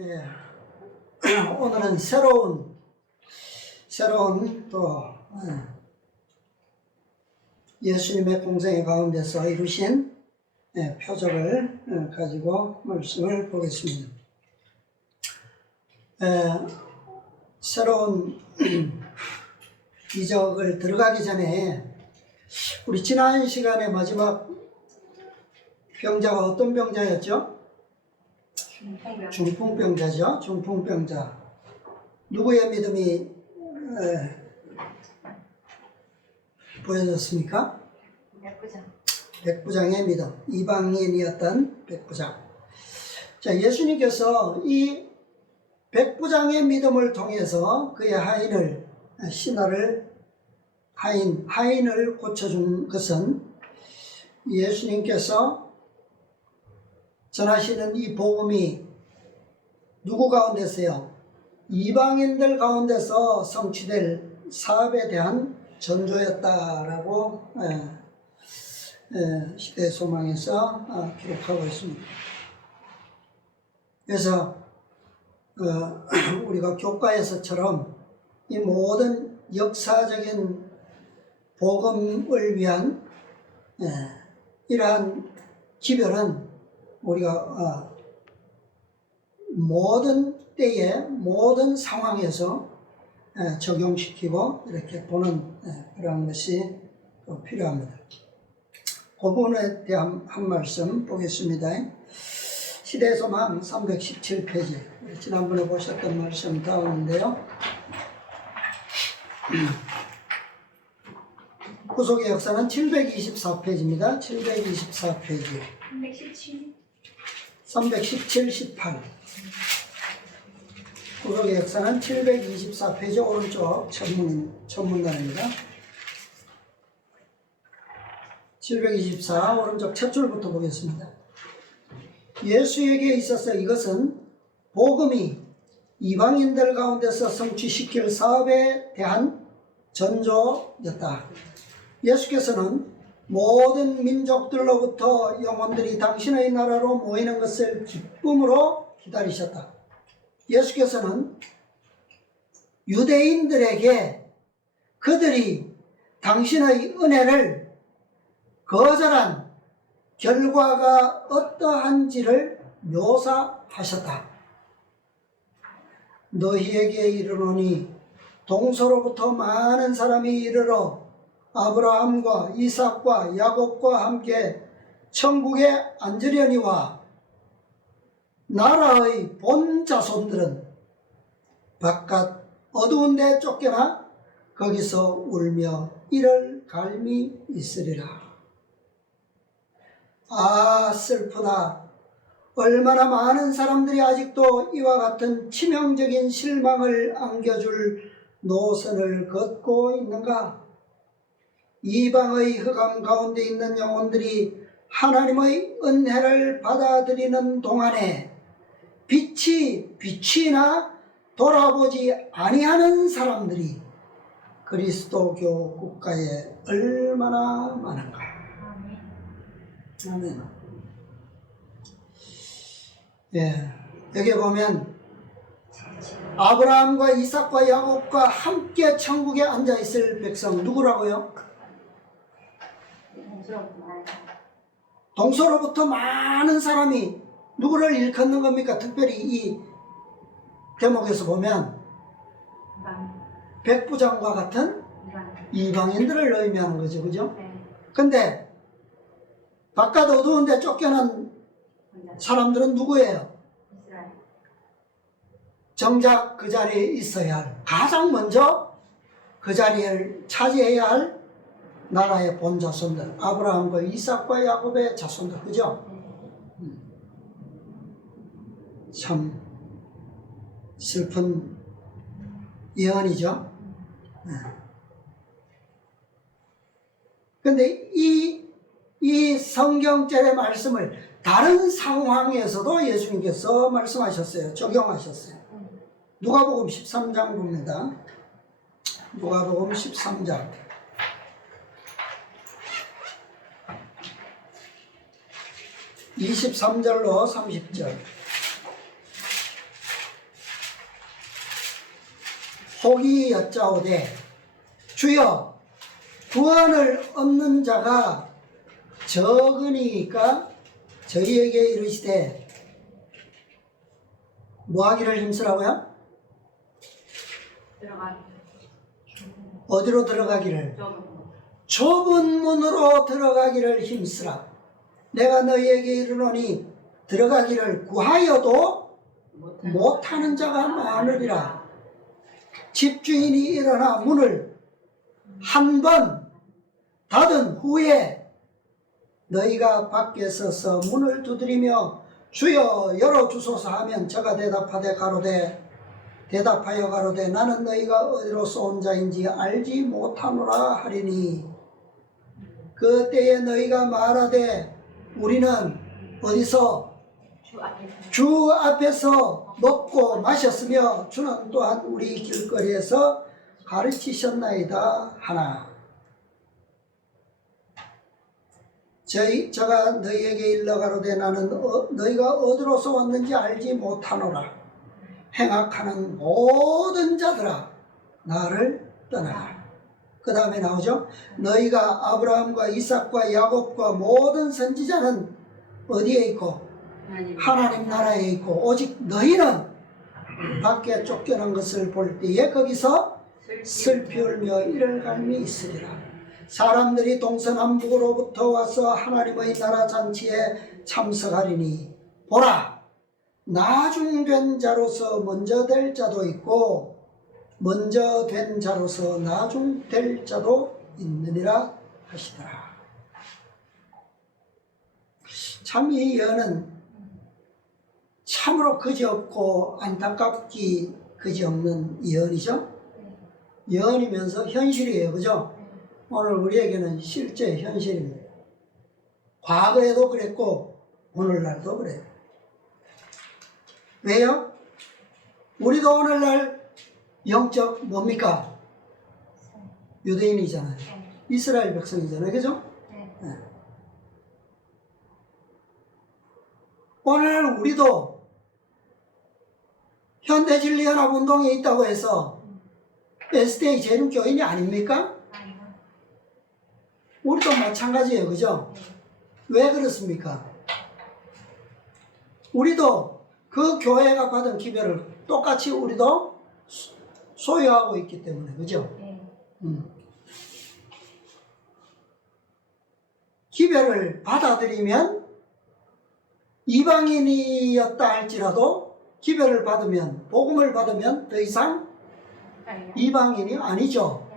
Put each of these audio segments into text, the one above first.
예, 오늘은 새로운 또 예수님의 공생의 가운데서 이루신 표적을 가지고 말씀을 보겠습니다. 새로운 기적을 들어가기 전에 우리 지난 시간에 마지막 병자가 어떤 병자였죠? 중풍병자죠. 중풍병자. 누구의 믿음이 보여졌습니까? 백부장의 믿음. 이방인이었던 백부장. 자, 예수님께서 이 백부장의 믿음을 통해서 그의 하인을 고쳐준 것은 예수님께서 전하시는 이 복음이 누구 가운데서요? 이방인들 가운데서 성취될 사업에 대한 전조였다라고 시대소망에서 기록하고 있습니다. 그래서 우리가 교과에서처럼 이 모든 역사적인 복음을 위한 이러한 기별은 우리가 모든 때에 모든 상황에서 적용시키고 이렇게 보는 그런 것이 필요합니다. 그 부분에 대한 한 말씀 보겠습니다. 시대소망 317페이지 지난번에 보셨던 말씀 다음인데요. 구속의 역사는 724페이지입니다. 724페이지 317, 18 구속의 역사는 724페이지 오른쪽 천문단입니다. 724 오른쪽 첫 줄부터 보겠습니다. 예수에게 있어서 이것은 복음이 이방인들 가운데서 성취시킬 사업에 대한 전조였다. 예수께서는 모든 민족들로부터 영혼들이 당신의 나라로 모이는 것을 기쁨으로 기다리셨다. 예수께서는 유대인들에게 그들이 당신의 은혜를 거절한 결과가 어떠한지를 묘사하셨다. 너희에게 이르노니 동서로부터 많은 사람이 이르러 아브라함과 이삭과 야곱과 함께 천국에 앉으려니와 나라의 본 자손들은 바깥 어두운 데 쫓겨나 거기서 울며 이를 갈미 있으리라. 아, 슬프다. 얼마나 많은 사람들이 아직도 이와 같은 치명적인 실망을 안겨줄 노선을 걷고 있는가? 이방의 흑암 가운데 있는 영혼들이 하나님의 은혜를 받아들이는 동안에 빛이나 돌아보지 아니하는 사람들이 그리스도교 국가에 얼마나 많은가. 아멘. 예, 여기 보면 아브라함과 이삭과 야곱과 함께 천국에 앉아있을 백성 누구라고요? 동서로부터 많은 사람이 누구를 일컫는 겁니까? 특별히 이 대목에서 보면 백부장과 같은 이방인들을 의미하는 거죠. 그죠? 근데 바깥 어두운 데 쫓겨난 사람들은 누구예요? 정작 그 자리에 있어야 할, 가장 먼저 그 자리를 차지해야 할 나라의 본 자손들, 아브라함과 이삭과 야곱의 자손들, 그죠? 참 슬픈 예언이죠. 그런데 이 성경절의 말씀을 다른 상황에서도 예수님께서 말씀하셨어요. 적용하셨어요. 누가복음 13장 봅니다. 누가복음 13장 23절로 30절 혹이 여짜오되 주여 구원을 얻는 자가 적으니까 저희에게 이르시되 뭐하기를 힘쓰라고요? 어디로 들어가기를? 좁은 문으로 들어가기를 힘쓰라. 내가 너희에게 이르노니 들어가기를 구하여도 못하는 자가 많으리라. 집주인이 일어나 문을 한 번 닫은 후에 너희가 밖에 서서 문을 두드리며 주여 열어주소서 하면 저가 대답하여 가로되 나는 너희가 어디로서 온 자인지 알지 못하노라 하리니 그때에 너희가 말하되 우리는 어디서 주 앞에서 먹고 마셨으며 주는 또한 우리 길거리에서 가르치셨나이다 하나. 저가 너희에게 일러 가로되 나는 너희가 어디로서 왔는지 알지 못하노라. 행악하는 모든 자들아 나를 떠나라. 그 다음에 나오죠. 너희가 아브라함과 이삭과 야곱과 모든 선지자는 어디에 있고 하나님 나라에 있고 오직 너희는 밖에 쫓겨난 것을 볼 때에 거기서 슬피 울며 이를 갈미 있으리라. 사람들이 동서남북으로부터 와서 하나님의 나라 잔치에 참석하리니 보라 나중된 자로서 먼저 될 자도 있고 먼저 된 자로서 나중될 자도 있느니라 하시더라. 참 이 예언은 참으로 그지없고 안타깝기 그지없는 예언이죠. 예언이면서 현실이에요. 그죠? 오늘 우리에게는 실제 현실입니다. 과거에도 그랬고 오늘날도 그래요. 왜요? 우리도 오늘날 영적 뭡니까? 유대인이잖아요. 이스라엘 백성이잖아요. 그죠? 네. 오늘 우리도 현대진리연합운동에 있다고 해서 SDA 재림교인이 아닙니까? 우리도 마찬가지예요. 그죠? 왜 그렇습니까? 우리도 그 교회가 받은 기별을 똑같이 우리도 소유하고 있기 때문에. 그죠? 기별을 받아들이면 이방인이었다 할지라도 기별을 받으면 복음을 받으면 더 이상 이방인이 아니죠.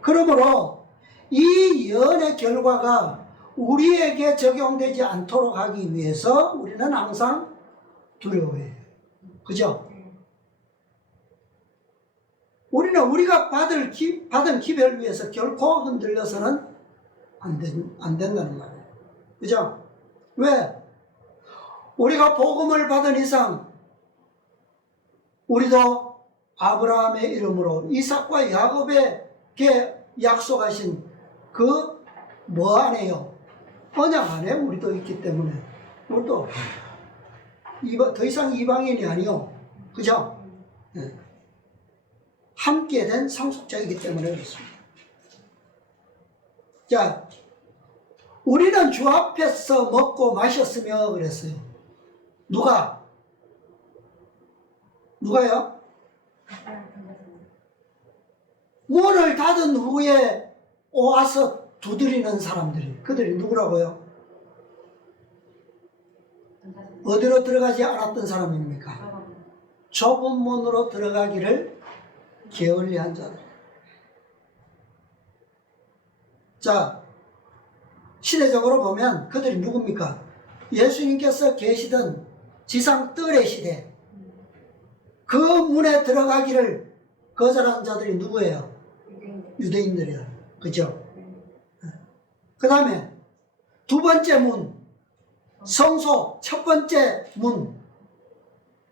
그러므로 이 예언의 결과가 우리에게 적용되지 않도록 하기 위해서 우리는 항상 두려워해요. 그죠? 우리는 우리가 받은 기별을 위해서 결코 흔들려서는 안 된다는 말이에요. 그죠? 왜? 우리가 복음을 받은 이상 우리도 아브라함의 이름으로 이삭과 야곱에게 약속하신 그 뭐 안에요? 언약 안에 우리도 있기 때문에 우리도 더 이상 이방인이 아니요. 그죠? 네. 함께 된 상속자이기 때문에 그렇습니다. 자, 우리는 주 앞에서 먹고 마셨으며 그랬어요. 누가요? 문을 닫은 후에 와서 두드리는 사람들이 그들이 누구라고요? 어디로 들어가지 않았던 사람입니까? 좁은 문으로 들어가기를 게을리한 자들. 자, 시대적으로 보면 그들이 누굽니까? 예수님께서 계시던 지상 뜰의 시대, 그 문에 들어가기를 거절한 자들이 누구예요? 유대인들이에요. 그죠? 그 다음에 두 번째 문, 성소 첫 번째 문,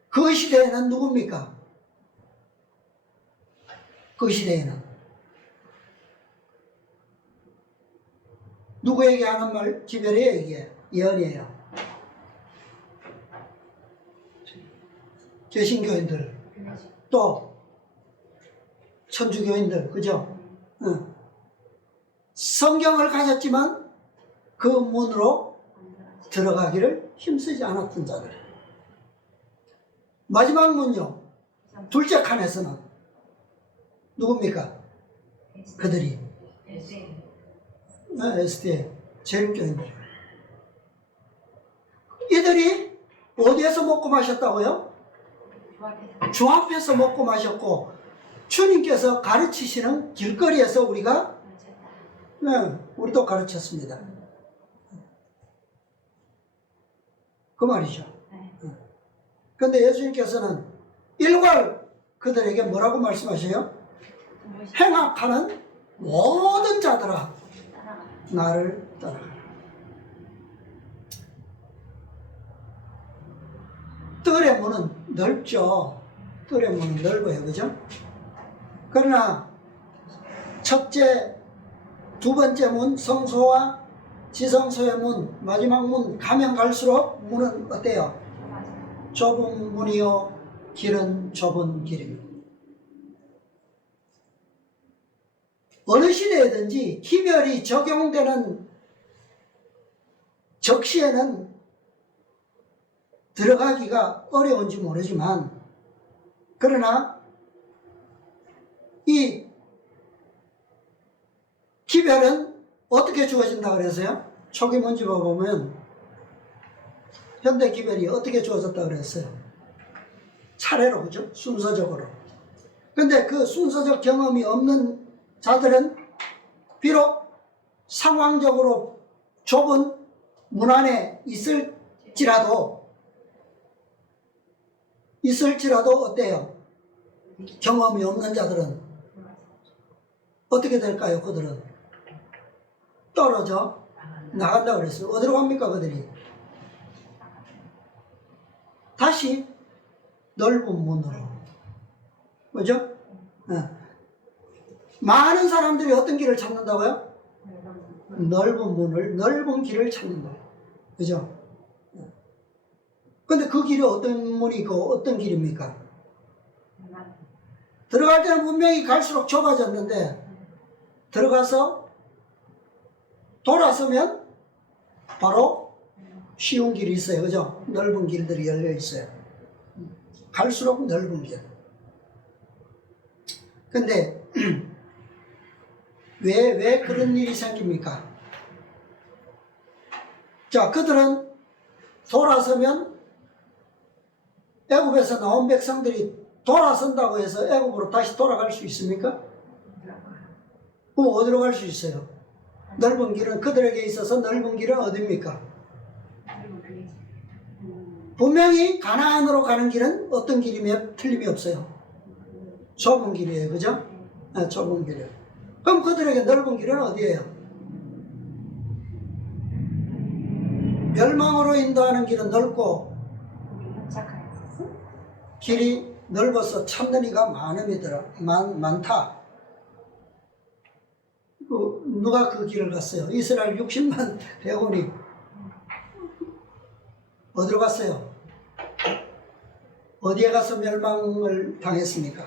그 시대에는 누굽니까? 그 시대에는 누구에게 하는 말? 기별이에요. 이게 예언이에요. 개신교인들, 또 천주교인들, 그죠? 성경을 가졌지만 그 문으로 들어가기를 힘쓰지 않았던 자들. 마지막 문요. 둘째 칸에서는 누굽니까? 그들이 SDA 재림교인들. 이들이 어디에서 먹고 마셨다고요? 주 앞에서 먹고 마셨고, 주님께서 가르치시는 길거리에서 우리가 우리도 가르쳤습니다. 그 말이죠. 그런데 예수님께서는 일괄 그들에게 뭐라고 말씀하셔요? 행악하는 모든 자들아 나를 따라가라. 뜰의 문은 넓죠. 뜰의 문은 넓어요. 그죠? 그러나 첫째, 두 번째 문, 성소와 지성소의 문, 마지막 문 가면 갈수록 문은 어때요? 좁은 문이요, 길은 좁은 길입니다. 어느 시대에든지 기별이 적용되는 적시에는 들어가기가 어려운지 모르지만, 그러나 이 기별은 어떻게 주어진다 그랬어요? 초기 문집을 보면 현대 기별이 어떻게 주어졌다 그랬어요? 차례로, 그죠? 순서적으로. 근데 그 순서적 경험이 없는 자들은 비록 상황적으로 좁은 문 안에 있을지라도 어때요? 경험이 없는 자들은 어떻게 될까요? 그들은 떨어져 나간다고 그랬어요. 어디로 갑니까 그들이? 다시 넓은 문으로. 그죠? 많은 사람들이 어떤 길을 찾는다고요? 넓은 문을, 넓은 길을 찾는다. 그죠? 근데 그 길이 어떤 문이고 어떤 길입니까? 들어갈 때는 분명히 갈수록 좁아졌는데 들어가서 돌아서면 바로 쉬운 길이 있어요. 그죠? 넓은 길들이 열려 있어요. 갈수록 넓은 길. 근데 왜 그런 일이 생깁니까? 자, 그들은 돌아서면 애굽에서 나온 백성들이 돌아선다고 해서 애굽으로 다시 돌아갈 수 있습니까? 어디로 갈 수 있어요? 넓은 길은, 그들에게 있어서 넓은 길은 어디입니까? 분명히 가나안으로 가는 길은 어떤 길이면 틀림이 없어요. 좁은 길이에요. 그죠? 네, 좁은 길이에요. 그럼 그들에게 넓은 길은 어디예요? 멸망으로 인도하는 길은 넓고 길이 넓어서 찾는 이가 많다. 누가 그 길을 갔어요? 이스라엘 60만 대군이 어디로 갔어요? 어디에 가서 멸망을 당했습니까?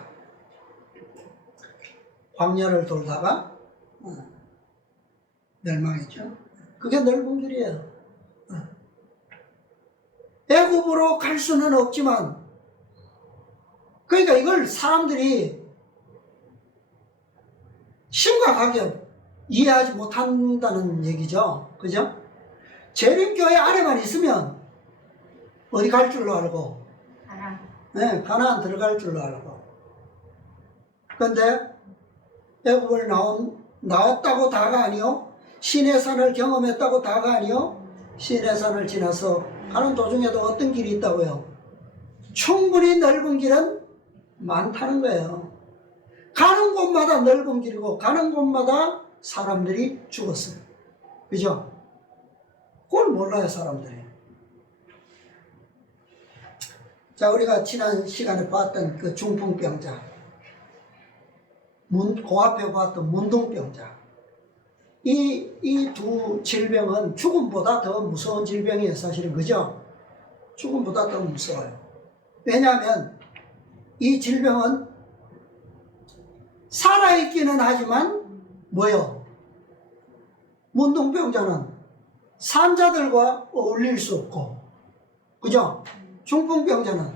광야를 돌다가 멸망했죠. 그게 넓은 길이에요. 애굽으로 갈 수는 없지만, 그러니까 이걸 사람들이 심각하게 이해하지 못한다는 얘기죠. 그죠? 재림교회 안에만 있으면 어디 갈 줄로 알고, 네, 가나안 들어갈 줄로 알고. 그런데 애굽을 나왔다고 다가 아니요, 시내산을 경험했다고 다가 아니요, 시내산을 지나서 가는 도중에도 어떤 길이 있다고요? 충분히 넓은 길은 많다는 거예요. 가는 곳마다 넓은 길이고 가는 곳마다 사람들이 죽었어요. 그죠? 그걸 몰라요, 사람들이. 자, 우리가 지난 시간에 봤던 그 중풍병자, 그 앞에 봤던 문둥병자, 이 두 질병은 죽음보다 더 무서운 질병이에요, 사실은. 그죠? 죽음보다 더 무서워요. 왜냐하면 이 질병은 살아있기는 하지만 뭐요? 문둥병자는 산자들과 어울릴 수 없고, 그죠? 중풍병자는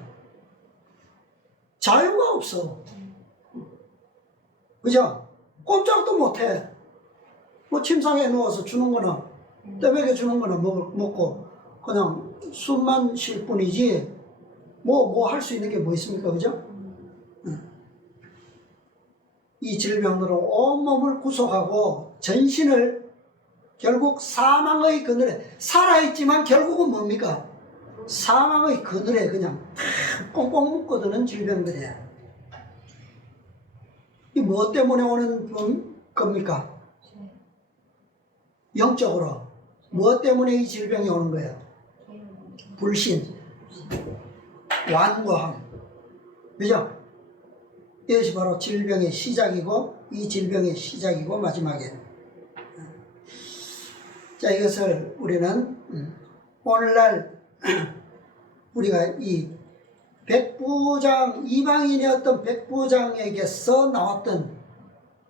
자유가 없어. 그죠? 꼼짝도 못해. 뭐 침상에 누워서 주는 거나 떼먹여 주는 거나 먹고 그냥 숨만 쉴 뿐이지 뭐 할 수 있는 게 뭐 있습니까? 그죠? 이 질병으로 온몸을 구속하고 전신을 결국 사망의 그늘에, 살아있지만 결국은 뭡니까? 사망의 그늘에 그냥 꽁꽁 묶어두는 질병들이에요. 이 뭐 때문에 오는 겁니까? 영적으로 무엇 때문에 이 질병이 오는 거예요? 불신, 완고함, 그죠? 이것이 바로 질병의 시작이고, 이 질병의 시작이고 마지막에. 자, 이것을 우리는 오늘날 우리가 이 백부장, 이방인이었던 백부장에게서 나왔던,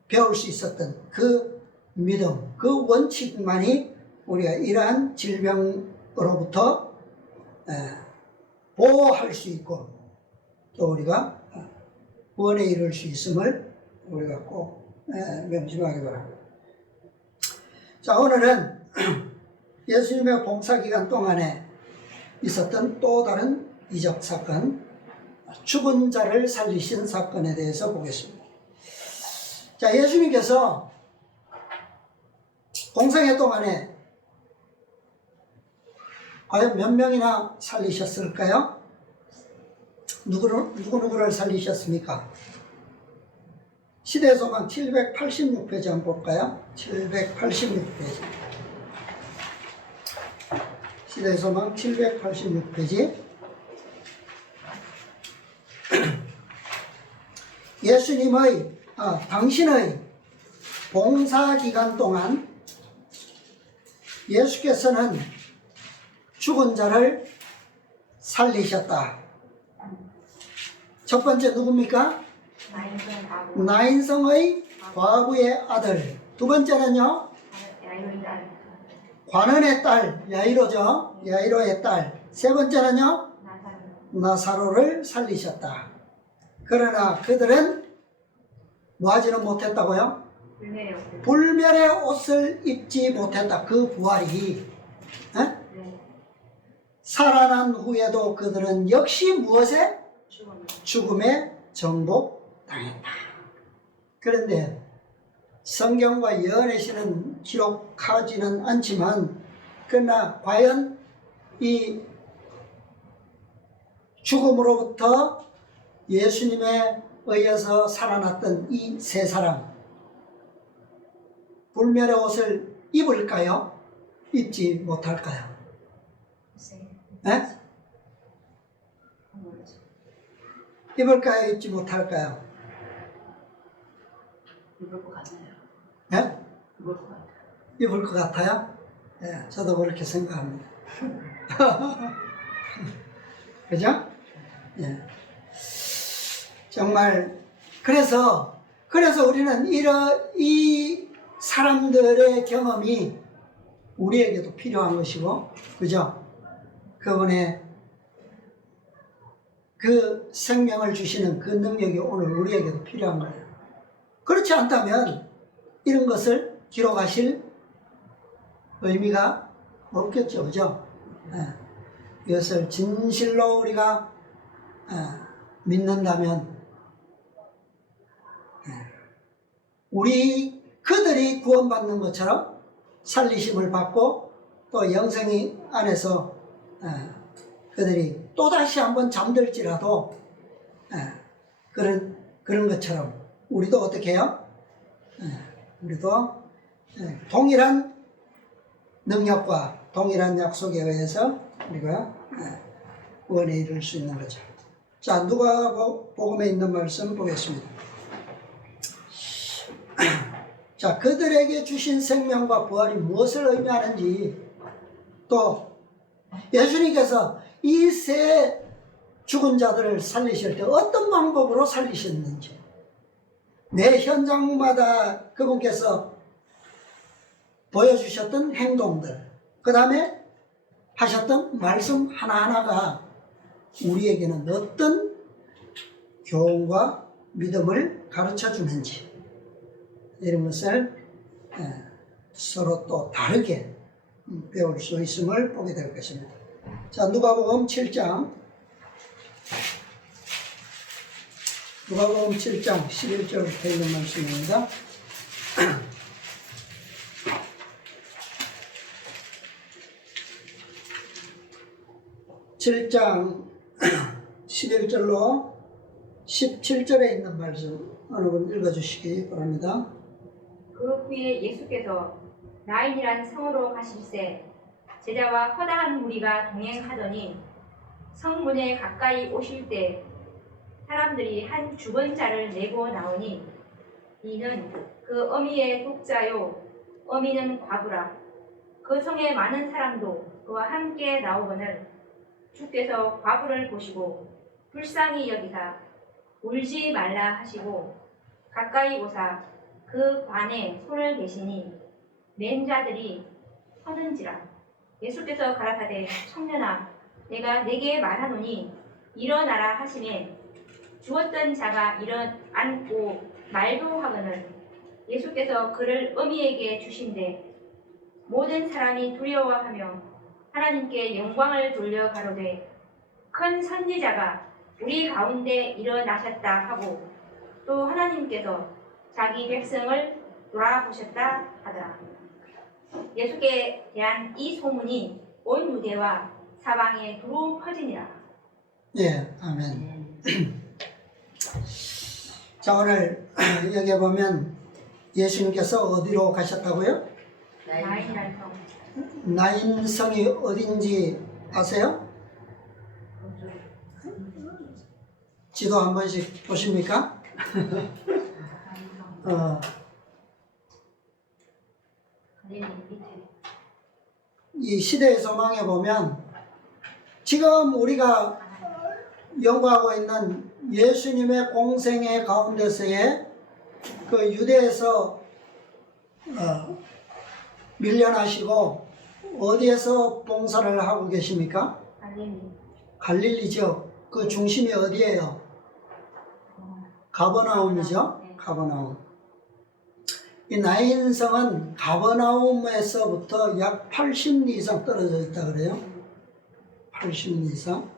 배울 수 있었던 그 믿음, 그 원칙만이 우리가 이러한 질병으로부터 보호할 수 있고, 또 우리가 구원에 이룰 수 있음을 우리가 꼭 명심하기 바랍니다. 자, 오늘은 예수님의 봉사기간 동안에 있었던 또 다른 이적 사건, 죽은 자를 살리신 사건에 대해서 보겠습니다. 자, 예수님께서 공생애 동안에 과연 몇 명이나 살리셨을까요? 누구를 살리셨습니까? 시대의 소망 786페이지 한번 볼까요? 786페이지. 시대의 소망 786페이지. 당신의 봉사기간 동안 예수께서는 죽은 자를 살리셨다. 첫 번째 누굽니까? 나인성의 과부의 아들. 두 번째는요? 관원의 딸, 야이로죠. 야이로의 딸. 세 번째는요? 나사로를 살리셨다. 그러나 그들은 뭐 하지는 못했다고요? 불멸의 옷을 입지 못했다. 그 부활이 살아난 후에도 그들은 역시 무엇에? 죽음에 정복당했다. 그런데 성경과 예언의 기록하지는 않지만, 그러나 과연 이 죽음으로부터 예수님에 의해서 살아났던 이 세 사람, 불멸의 옷을 입을까요? 입지 못할까요? 네? 입을까요? 입지 못할까요? 입을 것 같아요. 네? 입을 것 같아요. 입을 것 같아요? 네, 저도 그렇게 생각합니다. 그죠? 예. 정말, 그래서 우리는 이 사람들의 경험이 우리에게도 필요한 것이고, 그죠? 그분의 그 생명을 주시는 그 능력이 오늘 우리에게도 필요한 거예요. 그렇지 않다면 이런 것을 기록하실 의미가 없겠죠. 그죠? 이것을 진실로 우리가 믿는다면 그들이 구원받는 것처럼 살리심을 받고 또 영생이 안에서 그들이 또다시 한번 잠들지라도 그런 것처럼 우리도 어떻게 해요? 우리도 동일한 능력과 동일한 약속에 의해서 우리가 구원에 이룰 수 있는 거죠. 자, 누가복음에 있는 말씀 보겠습니다. 자, 그들에게 주신 생명과 부활이 무엇을 의미하는지, 또 예수님께서 이 세 죽은 자들을 살리실 때 어떤 방법으로 살리셨는지, 매 현장마다 그분께서 보여주셨던 행동들, 그 다음에 하셨던 말씀 하나하나가 우리에게는 어떤 교훈과 믿음을 가르쳐 주는지, 이런 것을 서로 또 다르게 배울 수 있음을 보게 될 것입니다. 자, 누가복음 7장 11절부터 있는 말씀입니다. 7장 11절로 17절에 있는 말씀 어느 분 읽어주시기 바랍니다. 그 후에 예수께서 나인이란 성으로 가실새 제자와 허다한 무리가 동행하더니 성문에 가까이 오실 때 사람들이 한 죽은 자를 내고 나오니 이는 그 어미의 독자요 어미는 과부라. 그 성에 많은 사람도 그와 함께 나오거늘 주께서 과부를 보시고 불쌍히 여기사 울지 말라 하시고 가까이 오사 그 관에 손을 대시니 맨 자들이 서는지라. 예수께서 가라사대 청년아 내가 네게 말하노니 일어나라 하시매 죽었던 자가 일어나고 말도 하거늘 예수께서 그를 어미에게 주신대 모든 사람이 두려워하며 하나님께 영광을 돌려 가로되 큰 선지자가 우리 가운데 일어나셨다 하고 또 하나님께서 자기 백성을 돌아보셨다 하더라. 예수께 대한 이 소문이 온 유대와 사방에 두루 퍼지니라. 예, 아멘. 자, 오늘 여기 보면 예수님께서 어디로 가셨다고요? 나인이란 성. 나인성이 어딘지 아세요? 지도 한 번씩 보십니까? 이 시대의 소망에 보면 지금 우리가 연구하고 있는 예수님의 공생의 가운데서의 그 유대에서 밀려나시고 어디에서 봉사를 하고 계십니까? 갈릴리죠. 그 중심이 어디예요? 가버나움이죠. 가버나움. 이 나인성은 가버나움에서부터 약 80리 이상 떨어져 있다 그래요. 80리 이상.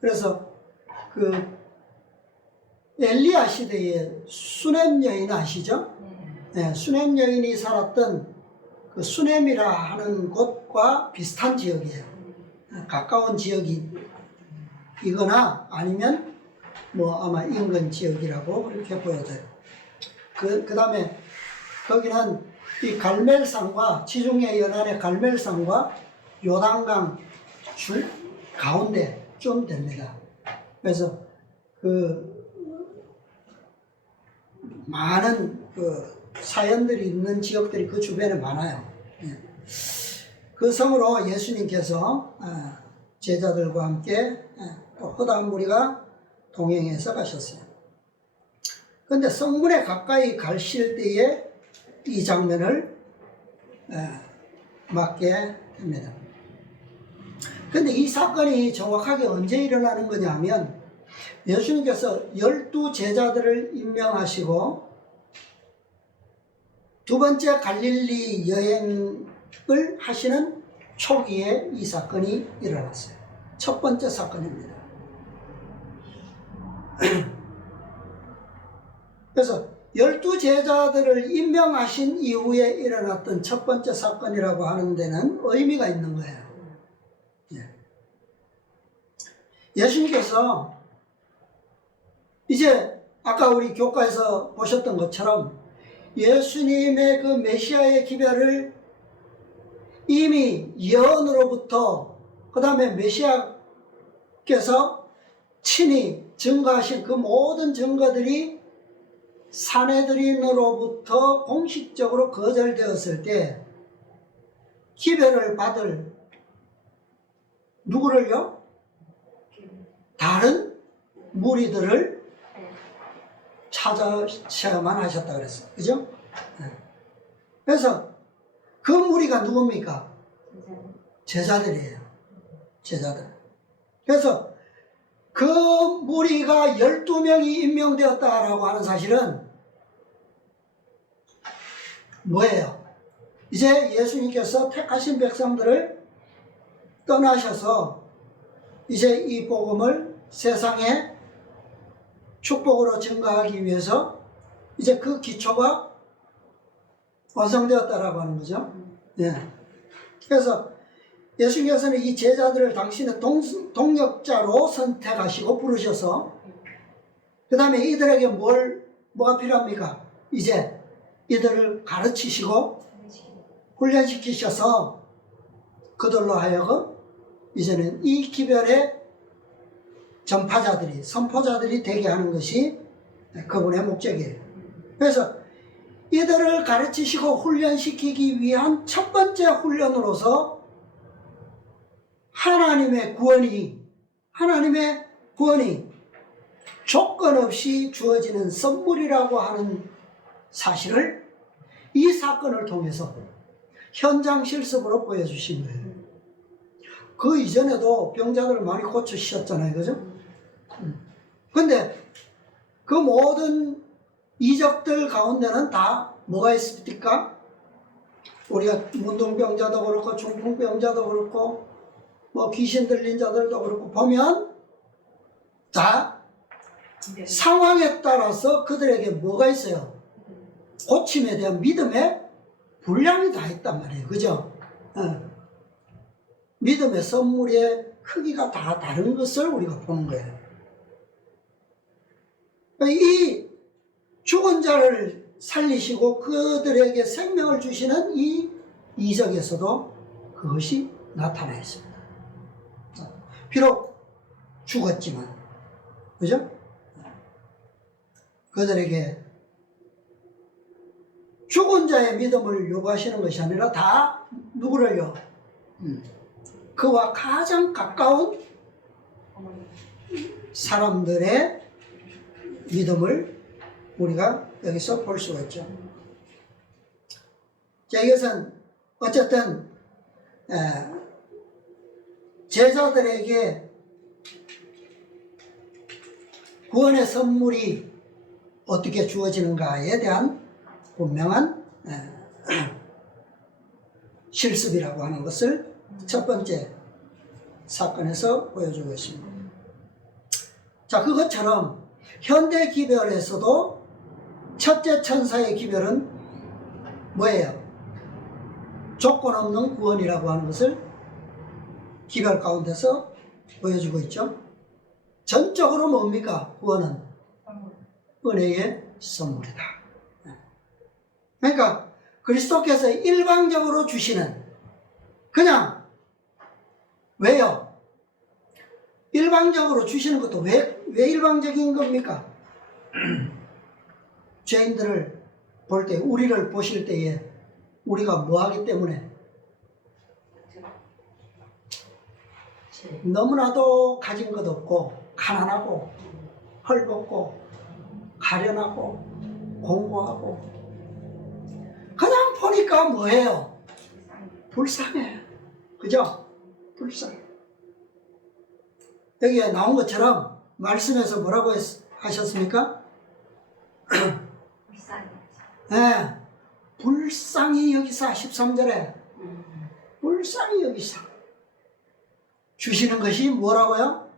그래서 그 엘리야 시대에 수넴 여인 아시죠? 네, 수넴 여인이 살았던 그 수넴이라 하는 곳과 비슷한 지역이에요. 가까운 지역이거나 아니면 뭐 아마 인근 지역이라고 그렇게 보여져요. 그 다음에 거기는 이 갈멜산과 지중해 연안의 갈멜산과 요단강 줄 가운데 좀 됩니다. 그래서 그 많은 그 사연들이 있는 지역들이 그 주변에 많아요. 그 성으로 예수님께서 제자들과 함께 또 허다한 무리가 동행해서 가셨어요. 그런데 성문에 가까이 가실 때에 이 장면을 맞게 됩니다. 그런데 이 사건이 정확하게 언제 일어나는 거냐 하면 예수님께서 12제자들을 임명하시고 두 번째 갈릴리 여행을 하시는 초기에 이 사건이 일어났어요. 첫 번째 사건입니다. 그래서 12제자들을 임명하신 이후에 일어났던 첫 번째 사건이라고 하는 데는 의미가 있는 거예요. 예수님께서 이제 아까 우리 교과에서 보셨던 것처럼 예수님의 그 메시아의 기별을 이미 예언으로부터 그 다음에 메시아께서 친히 증거하신 그 모든 증거들이 사내들인으로부터 공식적으로 거절되었을 때 기별을 받을 누구를요? 다른 무리들을 하셔야만 하셨다 그랬어요. 그죠? 네. 그래서 그 무리가 누굽니까? 제자들이에요. 제자들. 그래서 그 무리가 12명이 임명되었다라고 하는 사실은 뭐예요? 이제 예수님께서 택하신 백성들을 떠나셔서 이제 이 복음을 세상에 축복으로 증가하기 위해서 이제 그 기초가 완성되었다라고 하는 거죠. 예. 그래서 예수님께서는 이 제자들을 당신의 동력자로 선택하시고 부르셔서 그 다음에 이들에게 뭐가 필요합니까? 이제 이들을 가르치시고 훈련시키셔서 그들로 하여금 이제는 이 기별의 전파자들이, 선포자들이 되게 하는 것이 그분의 목적이에요. 그래서 이들을 가르치시고 훈련시키기 위한 첫 번째 훈련으로서 하나님의 구원이 조건 없이 주어지는 선물이라고 하는 사실을 이 사건을 통해서 현장 실습으로 보여주신 거예요. 그 이전에도 병자들을 많이 고쳐주셨잖아요. 그죠? 근데 그 모든 이적들 가운데는 다 뭐가 있습니까? 우리가 문둥병자도 그렇고 중풍병자도 그렇고 뭐 귀신 들린 자들도 그렇고 보면 다 상황에 따라서 그들에게 뭐가 있어요? 고침에 대한 믿음의 분량이 다 있단 말이에요. 그죠? 믿음의 선물의 크기가 다 다른 것을 우리가 보는 거예요. 이 죽은 자를 살리시고 그들에게 생명을 주시는 이 이적에서도 그것이 나타나 있습니다. 비록 죽었지만, 그죠? 그들에게 죽은 자의 믿음을 요구하시는 것이 아니라 다 누구를요? 그와 가장 가까운 사람들의 믿음을 우리가 여기서 볼 수가 있죠. 자, 이것은 어쨌든 제자들에게 구원의 선물이 어떻게 주어지는가에 대한 분명한 실습이라고 하는 것을 첫 번째 사건에서 보여주고 있습니다. 자, 그것처럼 현대 기별에서도 첫째 천사의 기별은 뭐예요? 조건 없는 구원이라고 하는 것을 기별 가운데서 보여주고 있죠. 전적으로 뭡니까? 구원은 은혜의 선물이다. 그러니까 그리스도께서 일방적으로 주시는, 그냥 왜요? 일방적으로 주시는 것도 왜 일방적인 겁니까? 죄인들을 볼 때, 우리를 보실 때에 우리가 뭐 하기 때문에? 너무나도 가진 것 없고 가난하고 헐벗고 가련하고 공고하고 그냥 보니까 뭐예요? 불쌍해. 그죠? 불쌍해. 여기에 나온 것처럼 말씀에서 뭐라고 하셨습니까? 불쌍해. 네, 불쌍히 여기사 13절에 불쌍히 여기사 주시는 것이 뭐라고요?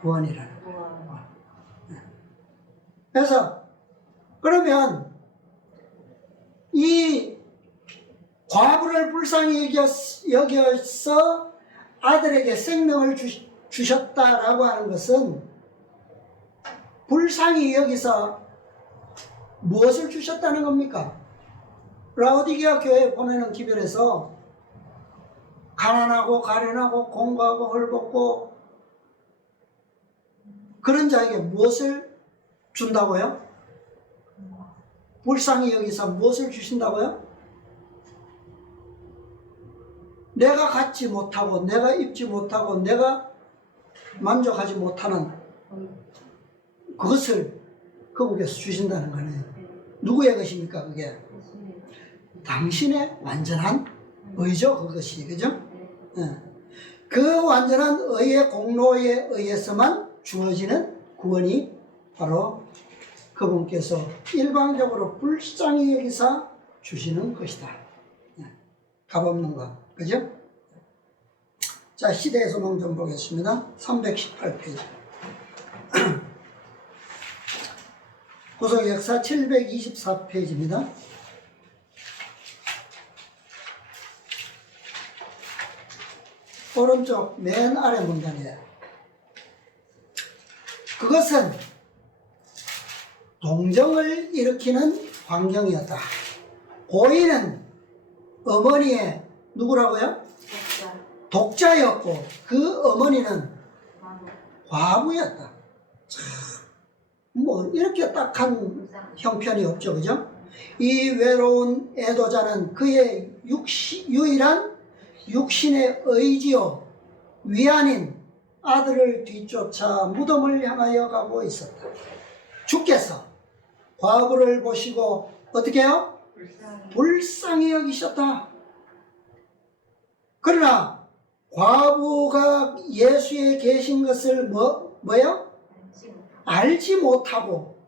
구원이라는 거예요. 그래서 그러면 이 과부를 불쌍히 여겨서 아들에게 생명을 주셨다라고 하는 것은 불쌍히 여기서 무엇을 주셨다는 겁니까? 라오디게아 교회에 보내는 기별에서 가난하고 가련하고 공고하고 헐벗고 그런 자에게 무엇을 준다고요? 불쌍히 여기서 무엇을 주신다고요? 내가 갖지 못하고 내가 입지 못하고 내가 만족하지 못하는 그것을 그분께서 주신다는 거는 누구의 것입니까? 그게 당신의 완전한 의죠, 그것이. 그죠? 예. 그 완전한 의의 공로에 의해서만 주어지는 구원이 바로 그분께서 일방적으로 불쌍히 여기사 주시는 것이다. 예. 값없는 것. 그죠? 자, 시대의 소망 좀 보겠습니다. 318페이지. 구속 역사 724페이지입니다. 오른쪽 맨 아래 문단이에요. 그것은 동정을 일으키는 환경이었다. 고인은 어머니의 누구라고요? 독자였고 그 어머니는 과부였다. 참, 뭐 이렇게 딱한 형편이 없죠, 그죠? 이 외로운 애도자는 그의 유일한 육신의 의지요 위안인 아들을 뒤쫓아 무덤을 향하여 가고 있었다. 주께서 과부를 보시고 어떻게 해요? 불쌍히 여기셨다. 그러나 과부가 예수에 계신 것을 뭐요? 알지 못하고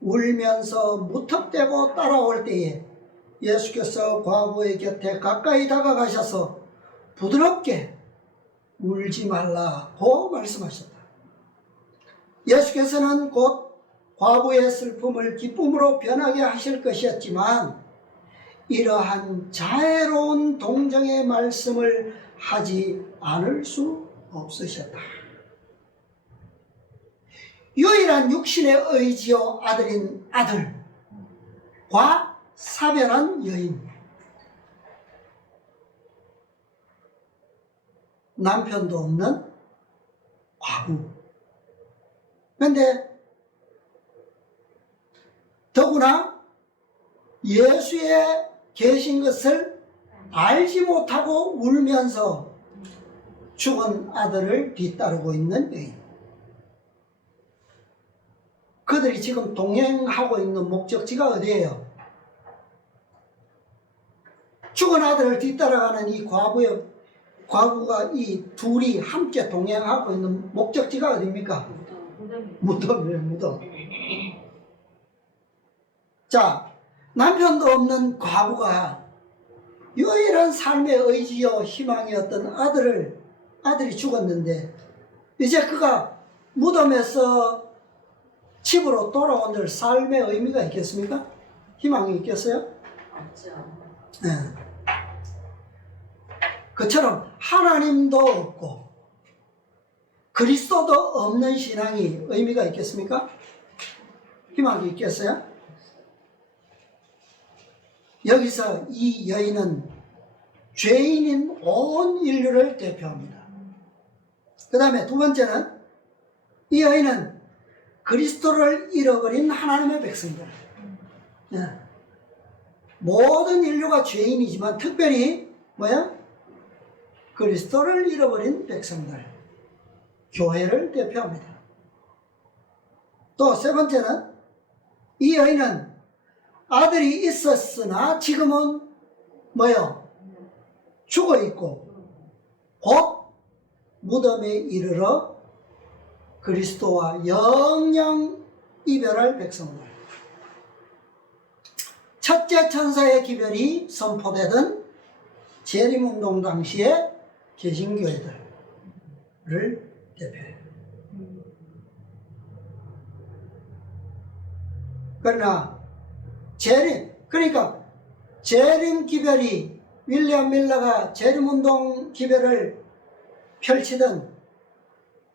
울면서 무턱대고 따라올 때에 예수께서 과부의 곁에 가까이 다가가셔서 부드럽게 울지 말라고 말씀하셨다. 예수께서는 곧 과부의 슬픔을 기쁨으로 변하게 하실 것이었지만 이러한 자애로운 동정의 말씀을 하지 않을 수 없으셨다. 유일한 육신의 의지요 아들인 아들과 사별한 여인, 남편도 없는 과부. 그런데 더구나 예수의 계신 것을 알지 못하고 울면서 죽은 아들을 뒤따르고 있는 여인. 그들이 지금 동행하고 있는 목적지가 어디예요? 죽은 아들을 뒤따라가는 이 과부가 이 둘이 함께 동행하고 있는 목적지가 어디입니까? 무덤이에요, 무덤. 자, 남편도 없는 과부가 유일한 삶의 의지요 희망이었던 아들이 죽었는데 이제 그가 무덤에서 집으로 돌아온들 삶의 의미가 있겠습니까? 희망이 있겠어요? 없죠. 네. 그처럼 하나님도 없고 그리스도도 없는 신앙이 의미가 있겠습니까? 희망이 있겠어요? 여기서 이 여인은 죄인인 온 인류를 대표합니다. 그 다음에 두 번째는 이 여인은 그리스도를 잃어버린 하나님의 백성들. 네. 모든 인류가 죄인이지만 특별히 뭐야? 그리스도를 잃어버린 백성들, 교회를 대표합니다. 또 세 번째는 이 여인은 아들이 있었으나 지금은 뭐요? 죽어 있고 곧 무덤에 이르러 그리스도와 영영 이별할 백성들. 첫째 천사의 기별이 선포되던 재림운동 당시에 개신교회들을 대표해요. 그러나 그러니까 재림 기별이 윌리엄 밀러가 재림운동 기별을 펼치던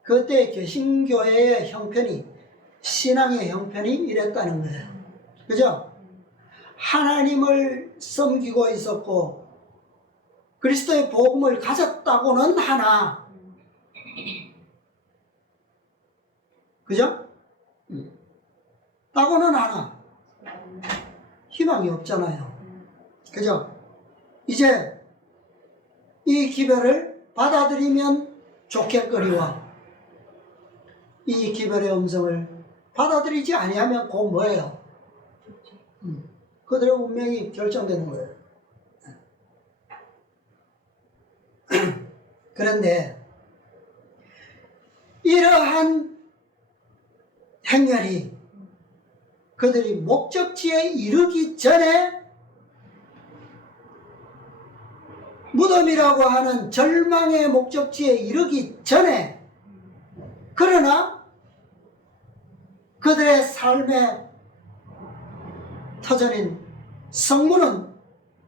그때 개신교회의 형편이 신앙의 형편이 이랬다는 거예요. 그죠? 하나님을 섬기고 있었고 그리스도의 복음을 가졌다고는 하나, 그죠? 따고는 하나 희망이 없잖아요. 그죠? 이제 이 기별을 받아들이면 좋겠거니와 이 기별의 음성을 받아들이지 아니하면 그 뭐예요? 그들의 운명이 결정되는 거예요. 그런데 이러한 행렬이 그들이 목적지에 이르기 전에 무덤이라고 하는 절망의 목적지에 이르기 전에, 그러나 그들의 삶의 터전인 성문은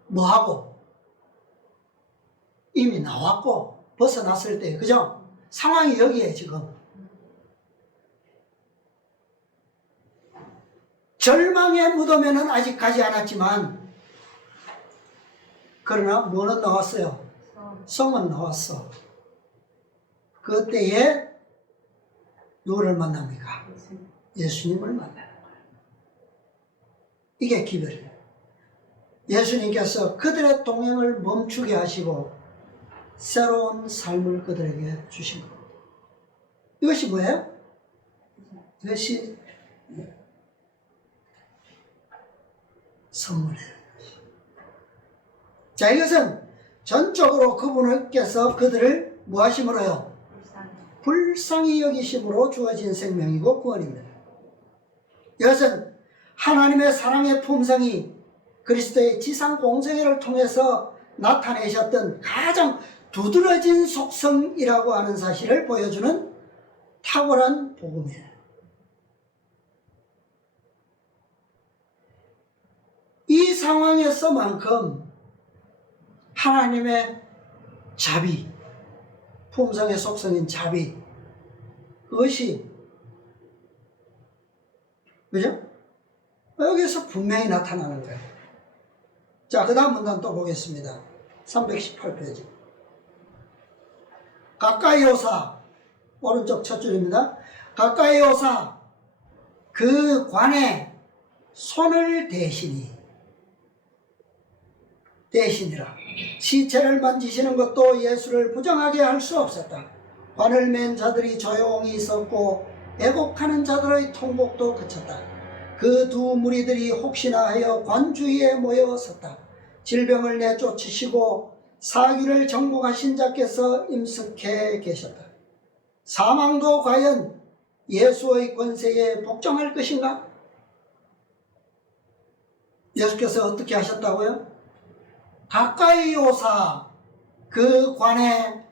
뭐하고 이미 나왔고 벗어났을 때, 그죠? 상황이 여기에 지금 절망의 무덤에는 아직 가지 않았지만, 그러나 뭐는 나왔어요? 성은 나왔어. 그때에 누구를 만납니까? 예수님을 만나는 거예요. 이게 기별이에요. 예수님께서 그들의 동행을 멈추게 하시고 새로운 삶을 그들에게 주신 겁니다. 이것이 뭐예요? 이것이 선물이에요. 자, 이것은 전적으로 그분께서 그들을 무엇이므로요? 불쌍히 여기심으로 주어진 생명이고 구원입니다. 이것은 하나님의 사랑의 품성이 그리스도의 지상 공생애를 통해서 나타내셨던 가장 두드러진 속성이라고 하는 사실을 보여주는 탁월한 복음이에요. 이 상황에서만큼 하나님의 자비, 품성의 속성인 자비, 그것이, 그죠? 여기서 분명히 나타나는 거예요. 자, 그 다음 문단 또 보겠습니다. 318페이지. 가까이 오사, 오른쪽 첫 줄입니다. 가까이 오사, 그 관에 손을 대시니라. 시체를 만지시는 것도 예수를 부정하게 할 수 없었다. 관을 맨 자들이 조용히 있었고 애곡하는 자들의 통곡도 그쳤다. 그 두 무리들이 혹시나 하여 관 주위에 모여 섰다. 질병을 내쫓으시고 사귀를 정복하신 자께서 임석해 계셨다. 사망도 과연 예수의 권세에 복종할 것인가? 예수께서 어떻게 하셨다고요? 가까이 오사 그 관에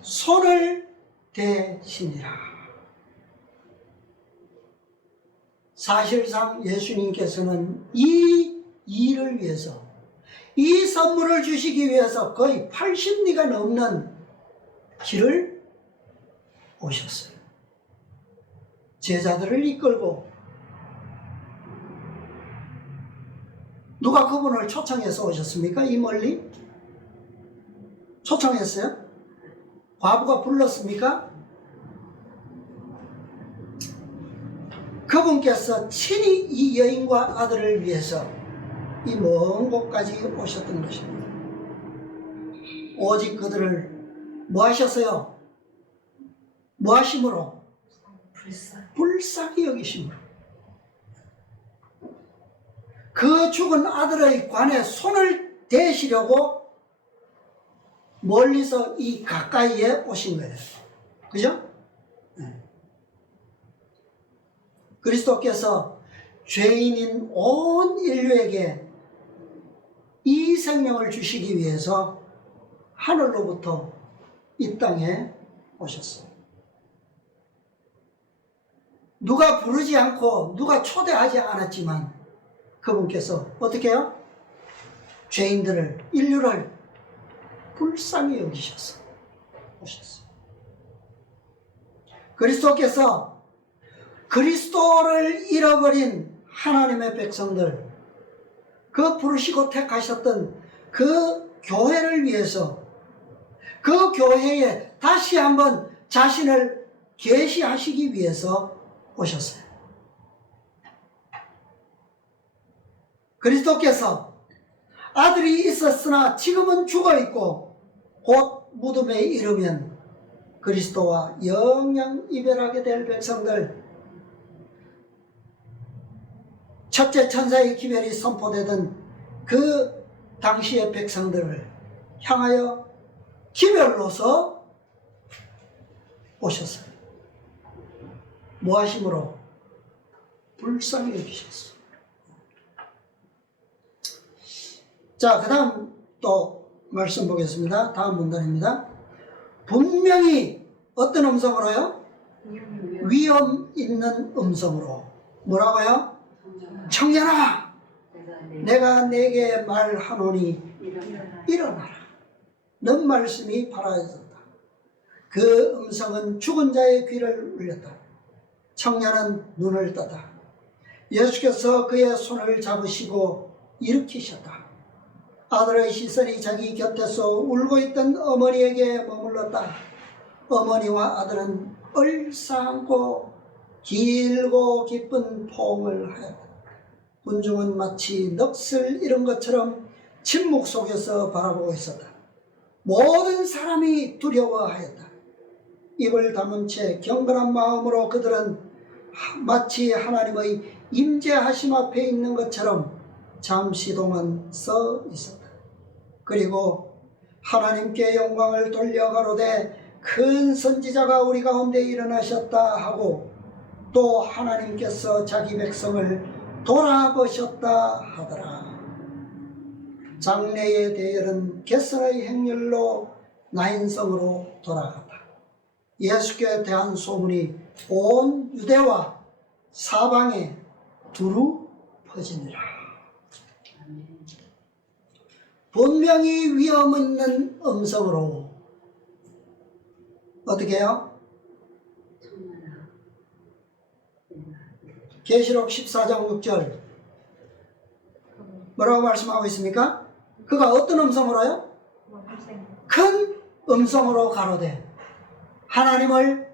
손을 대시니라. 사실상 예수님께서는 이 일을 위해서, 이 선물을 주시기 위해서 거의 80리가 넘는 길을 오셨어요. 제자들을 이끌고. 누가 그분을 초청해서 오셨습니까? 이 멀리? 초청했어요? 과부가 불렀습니까? 그분께서 친히 이 여인과 아들을 위해서 이 먼 곳까지 오셨던 것입니다. 오직 그들을 뭐 하셨어요? 뭐 하심으로? 불쌍히 여기심으로. 그 죽은 아들의 관에 손을 대시려고 멀리서 이 가까이에 오신 거예요. 그죠? 네. 그리스도께서 죄인인 온 인류에게 이 생명을 주시기 위해서 하늘로부터 이 땅에 오셨어요. 누가 부르지 않고 누가 초대하지 않았지만 그분께서 어떻게 해요? 죄인들을, 인류를 불쌍히 여기셔서 오셨어요. 그리스도께서 그리스도를 잃어버린 하나님의 백성들, 그 부르시고 택하셨던 그 교회를 위해서, 그 교회에 다시 한번 자신을 계시하시기 위해서 오셨어요. 그리스도께서 아들이 있었으나 지금은 죽어있고 곧 무덤에 이르면 그리스도와 영영 이별하게 될 백성들, 첫째 천사의 기별이 선포되던 그 당시의 백성들을 향하여 기별로서 오셨어요. 무하심으로 불쌍히 여기셨어요. 자, 그 다음 또 말씀 보겠습니다. 다음 문단입니다. 분명히 어떤 음성으로요? 위험 있는 음성으로. 뭐라고요? 청년아, 내가 내게 말하노니 일어나라. 넌 말씀이 바라졌다. 그 음성은 죽은 자의 귀를 울렸다. 청년은 눈을 떴다. 예수께서 그의 손을 잡으시고 일으키셨다. 아들의 시선이 자기 곁에서 울고 있던 어머니에게 머물렀다. 어머니와 아들은 얼싸안고 길고 깊은 포옹을 하였다. 군중은 마치 넋을 잃은 것처럼 침묵 속에서 바라보고 있었다. 모든 사람이 두려워하였다. 입을 다문 채 경건한 마음으로 그들은 마치 하나님의 임재하심 앞에 있는 것처럼 잠시 동안 서 있었다. 그리고 하나님께 영광을 돌려 가로되 큰 선지자가 우리 가운데 일어나셨다 하고 또 하나님께서 자기 백성을 돌아보셨다 하더라. 장래의 대열은 개선의 행렬로 나인성으로 돌아갔다. 예수께 대한 소문이 온 유대와 사방에 두루 퍼지니라. 분명히 위험 있는 음성으로 어떻게 해요? 계시록 14장 6절 뭐라고 말씀하고 있습니까? 그가 어떤 음성으로요? 큰 음성으로 가로되 하나님을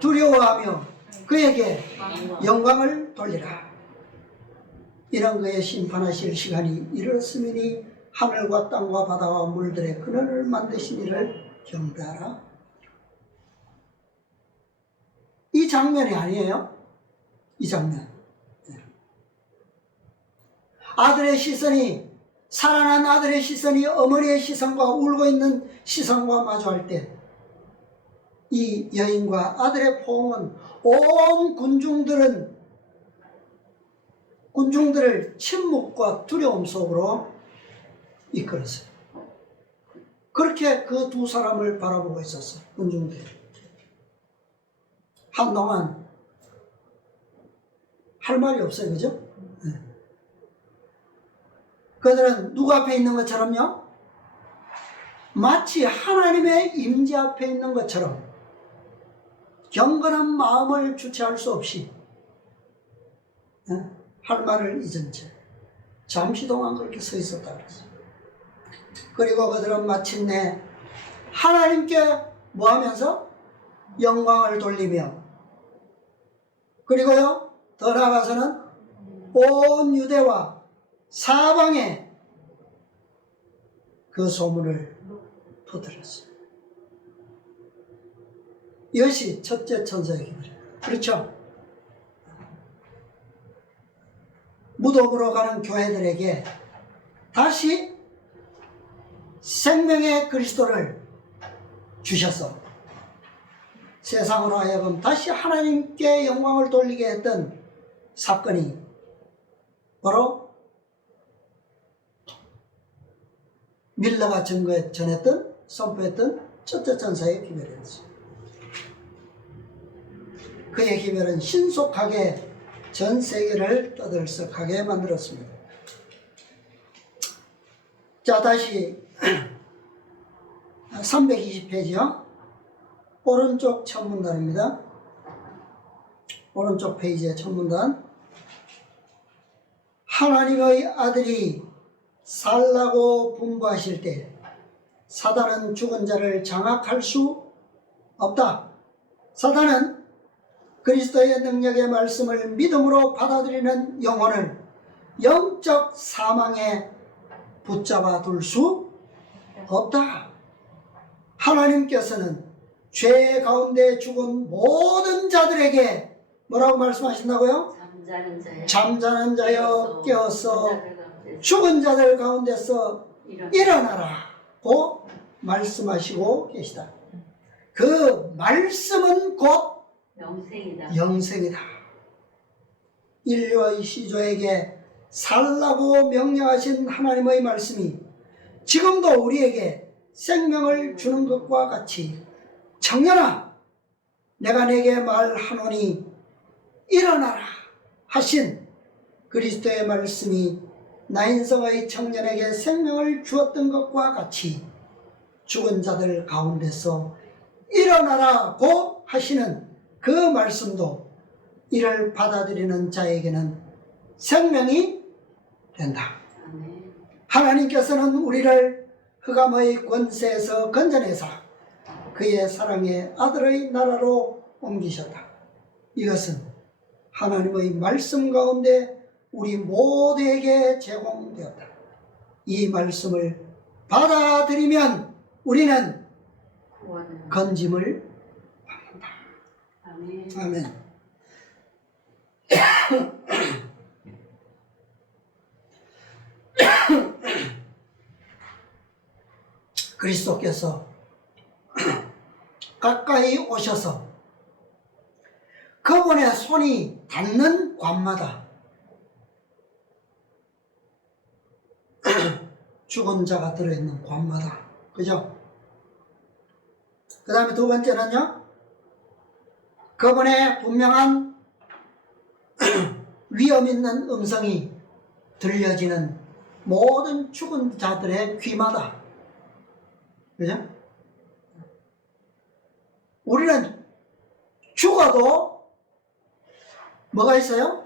두려워하며 그에게 영광을 돌리라. 이런 그의 심판하실 시간이 이르렀으니 하늘과 땅과 바다와 물들의 근원을 만드신 이를 경배하라. 이 장면이 아니에요? 이 장면. 아들의 시선이, 살아난 아들의 시선이 어머니의 시선과 울고 있는 시선과 마주할 때 이 여인과 아들의 포옹은 온 군중들을 침묵과 두려움 속으로 이끌었어요. 그렇게 그 두 사람을 바라보고 있었어요. 군중들이. 한동안 할 말이 없어요. 그죠? 네. 그들은 누구 앞에 있는 것처럼요? 마치 하나님의 임재 앞에 있는 것처럼 경건한 마음을 주체할 수 없이 할 말을 잊은 채 잠시 동안 그렇게 서 있었다 그랬어요. 그리고 그들은 마침내 하나님께 뭐 하면서? 영광을 돌리며 그리고요 더 나아가서는 온 유대와 사방에 그 소문을 퍼뜨렸어요. 이것이 첫째 천사의 기별이에요. 그렇죠? 무덤으로 가는 교회들에게 다시 생명의 그리스도를 주셔서 세상으로 하여금 다시 하나님께 영광을 돌리게 했던 사건이 바로 밀러가 전했던 선포했던 첫째 천사의 기별이었어요. 그의 기별은 신속하게 전 세계를 떠들썩하게 만들었습니다. 자, 다시 320페이지요. 오른쪽 첫 문단입니다. 오른쪽 페이지의 첫 문단. 하나님의 아들이 살라고 분부하실 때 사단은 죽은 자를 장악할 수 없다. 사단은 그리스도의 능력의 말씀을 믿음으로 받아들이는 영혼을 영적 사망에 붙잡아 둘 수 없다. 하나님께서는 죄 가운데 죽은 모든 자들에게 뭐라고 말씀하신다고요? 잠자는 자여 깨어서 깨어서 죽은 자들 가운데서 일어나. 일어나라고 말씀하시고 계시다. 그 말씀은 곧 영생이다. 영생이다. 인류와 이 시조에게 살라고 명령하신 하나님의 말씀이 지금도 우리에게 생명을 주는 것과 같이 청년아 내가 내게 말하노니 일어나라 하신 그리스도의 말씀이 나인성의 청년에게 생명을 주었던 것과 같이 죽은 자들 가운데서 일어나라고 하시는 그 말씀도 이를 받아들이는 자에게는 생명이 된다. 아멘. 하나님께서는 우리를 흑암의 권세에서 건져내사 그의 사랑의 아들의 나라로 옮기셨다. 이것은 하나님의 말씀 가운데 우리 모두에게 제공되었다. 이 말씀을 받아들이면 우리는 구원은. 건짐을 아멘. 아멘. 그리스도께서 가까이 오셔서 그분의 손이 닿는 곳마다 죽은 자가 들어있는 곳마다, 그죠? 그 다음에 두 번째는요, 그분의 분명한 위험 있는 음성이 들려지는 모든 죽은 자들의 귀마다, 그죠? 우리는 죽어도 뭐가 있어요?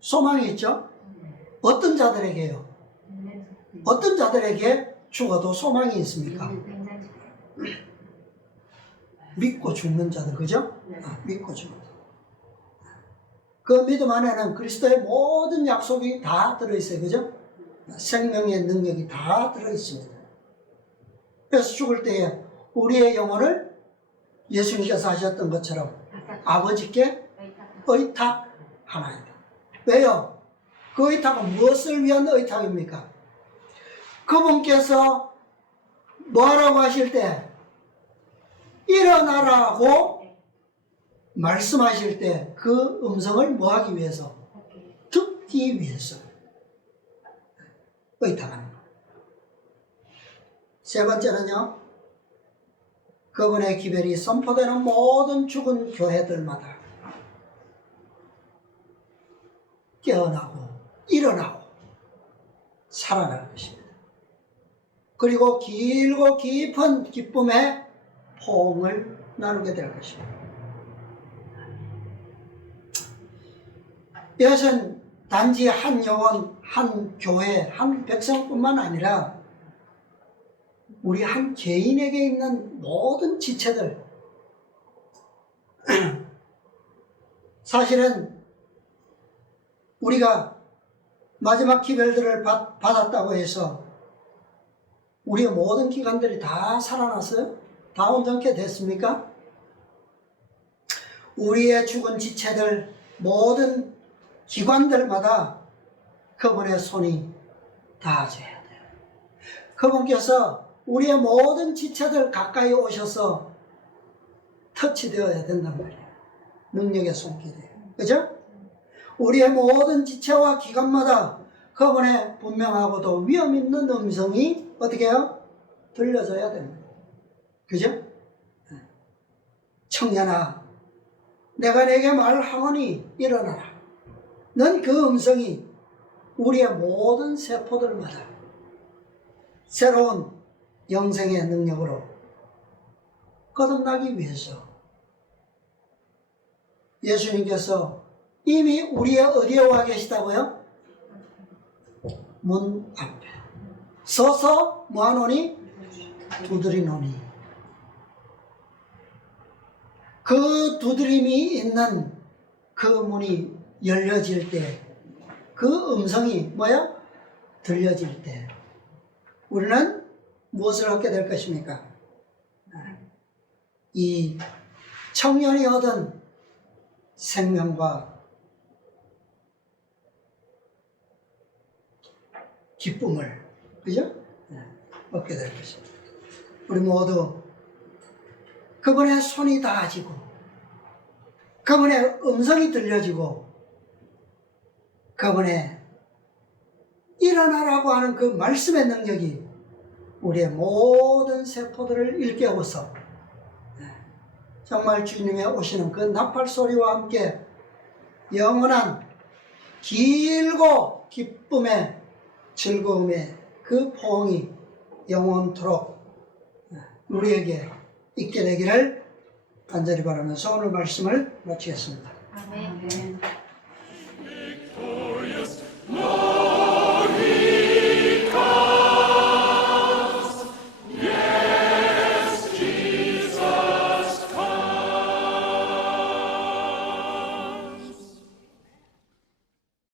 소망이 있죠? 어떤 자들에게요? 어떤 자들에게 죽어도 소망이 있습니까? 믿고 죽는 자들, 그죠? 믿고 죽는 자들. 그 믿음 안에는 그리스도의 모든 약속이 다 들어있어요, 그죠? 생명의 능력이 다 들어있습니다. 그래서 죽을 때에 우리의 영혼을 예수님께서 하셨던 것처럼 아버지께 의탁하나이다. 왜요? 그 의탁은 무엇을 위한 의탁입니까? 그분께서 뭐하라고 하실 때 일어나라고 말씀하실 때 그 음성을 뭐하기 위해서? 듣기 위해서 의탁하는 것. 세 번째는요, 그분의 기별이 선포되는 모든 죽은 교회들마다 깨어나고 일어나고 살아날 것입니다. 그리고 길고 깊은 기쁨의 포옹을 나누게 될 것입니다. 이것은 단지 한 영혼, 한 교회, 한 백성뿐만 아니라 우리 한 개인에게 있는 모든 지체들, 사실은 우리가 마지막 기별들을 받았다고 해서 우리의 모든 기관들이 다 살아났어요? 다 온전케 됐습니까? 우리의 죽은 지체들, 모든 기관들마다 그분의 손이 닿아져야 돼요. 그분께서 우리의 모든 지체들 가까이 오셔서 터치되어야 된단 말이에요. 능력의 손길이에요. 그죠? 우리의 모든 지체와 기관마다 그분의 분명하고도 위험 있는 음성이 어떻게 해요? 들려져야 됩니다. 그죠? 청년아, 내가 내게 말하오니 일어나라. 넌 그 음성이 우리의 모든 세포들마다 새로운 영생의 능력으로 거듭나기 위해서 예수님께서 이미 우리의 어디에 와 계시다고요? 문 앞에 서서 뭐하노니? 두드리노니. 그 두드림이 있는 그 문이 열려질 때, 그 음성이 뭐야? 들려질 때 우리는 무엇을 얻게 될 것입니까? 이 청년이 얻은 생명과 기쁨을, 그죠? 얻게 될 것입니다. 우리 모두 그분의 손이 닿아지고 그분의 음성이 들려지고 그분의 일어나라고 하는 그 말씀의 능력이 우리의 모든 세포들을 일깨워서 정말 주님의 오시는 그 나팔 소리와 함께 영원한 길고 기쁨의 즐거움의 그 포옹이 영원토록 우리에게 있게 되기를 간절히 바라면서 오늘 말씀을 마치겠습니다. 아멘. 아멘.